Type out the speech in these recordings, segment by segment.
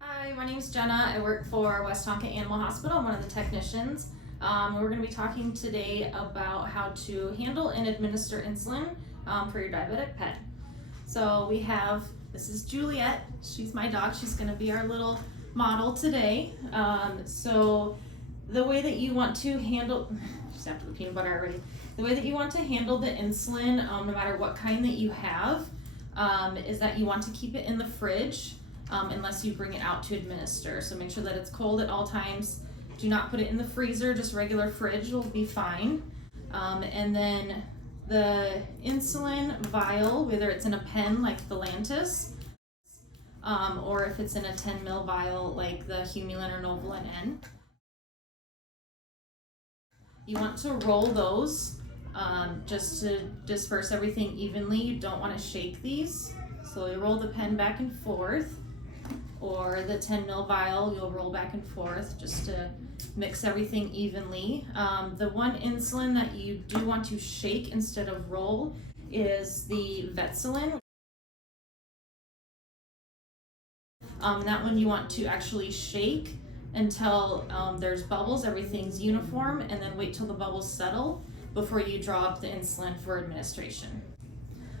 Hi, my name is Jenna. I work for Westonka Animal Hospital. I'm one of the technicians. We're going to be talking today about how to handle and administer insulin for your diabetic pet. So this is Juliet. She's my dog. She's going to be our little model today. So the way that you want to handle, she's after the peanut butter already. The way that you want to handle the insulin, no matter what kind that you have, is that you want to keep it in the fridge. Unless you bring it out to administer. So make sure that it's cold at all times. Do not put it in the freezer, just regular fridge will be fine. And then the insulin vial, whether it's in a pen like the Lantus, or if it's in a 10 ml vial like the Humulin or Novolin-N. You want to roll those just to disperse everything evenly. You don't want to shake these. So you roll the pen back and forth. Or the 10 ml vial, you'll roll back and forth just to mix everything evenly. The one insulin that you do want to shake instead of roll is the Vetsulin. That one you want to actually shake until there's bubbles, everything's uniform, and then wait till the bubbles settle before you draw up the insulin for administration.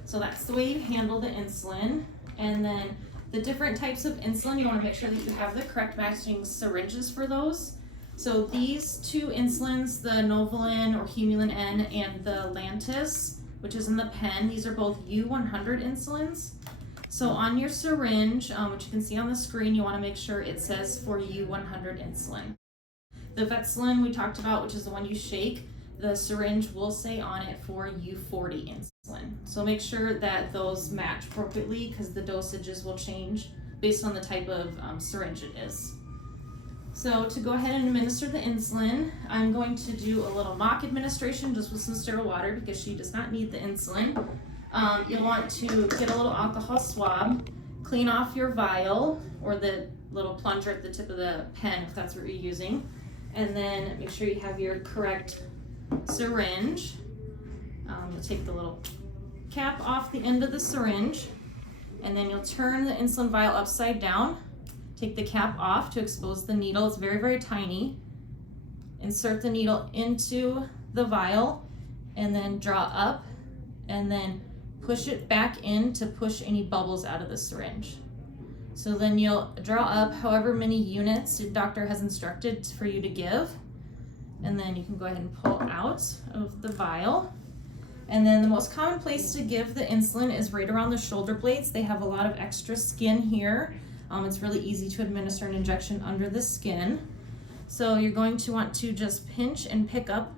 So that's the way you handle the insulin. And then the different types of insulin, you want to make sure that you have the correct matching syringes for those. So these two insulins, the Novolin or Humulin-N and the Lantus, which is in the pen, these are both U100 insulins. So on your syringe, which you can see on the screen, you want to make sure it says for U100 insulin. The Vetsulin we talked about, which is the one you shake, the syringe will say on it for U40 insulin. So make sure that those match appropriately because the dosages will change based on the type of syringe it is. So to go ahead and administer the insulin, I'm going to do a little mock administration just with some sterile water because she does not need the insulin. You'll want to get a little alcohol swab, clean off your vial or the little plunger at the tip of the pen if that's what you're using, and then make sure you have your correct syringe. You'll take the little cap off the end of the syringe and then you'll turn the insulin vial upside down, take the cap off to expose the needle. It's very, very tiny. Insert the needle into the vial and then draw up and then push it back in to push any bubbles out of the syringe. So then you'll draw up however many units your doctor has instructed for you to give. And then you can go ahead and pull out of the vial. And then the most common place to give the insulin is right around the shoulder blades. They have a lot of extra skin here. It's really easy to administer an injection under the skin. So you're going to want to just pinch and pick up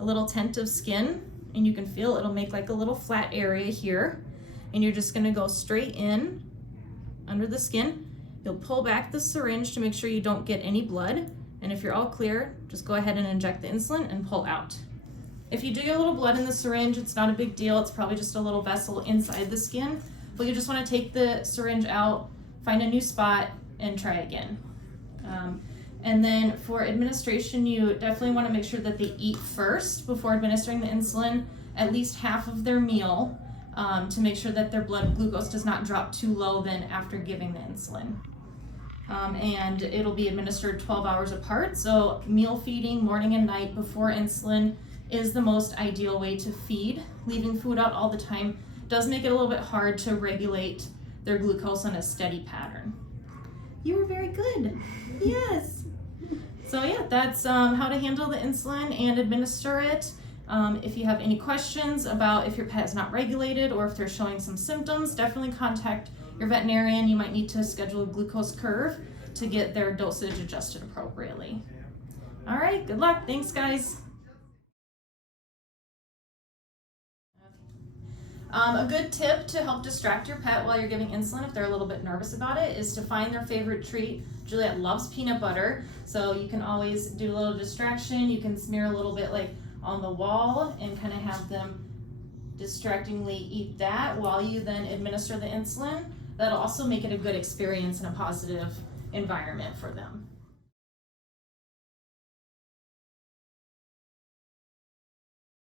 a little tent of skin, and you can feel it'll make like a little flat area here. And you're just gonna go straight in under the skin. You'll pull back the syringe to make sure you don't get any blood. And if you're all clear, just go ahead and inject the insulin and pull out. If you do get a little blood in the syringe, it's not a big deal. It's probably just a little vessel inside the skin. But you just want to take the syringe out, find a new spot, and try again. And then for administration, you definitely want to make sure that they eat first before administering the insulin, at least half of their meal, to make sure that their blood glucose does not drop too low then after giving the insulin. And it'll be administered 12 hours apart. So meal feeding morning and night before insulin is the most ideal way to feed. Leaving food out all the time does make it a little bit hard to regulate their glucose on a steady pattern. You were very good. Yes. So yeah, that's how to handle the insulin and administer it. If you have any questions about if your pet is not regulated or if they're showing some symptoms, definitely contact your veterinarian. You might need to schedule a glucose curve to get their dosage adjusted appropriately. All right, good luck. Thanks, guys. A good tip to help distract your pet while you're giving insulin, if they're a little bit nervous about it, is to find their favorite treat. Juliet loves peanut butter, so you can always do a little distraction. You can smear a little bit like on the wall and kind of have them distractingly eat that while you then administer the insulin. That'll also make it a good experience and a positive environment for them.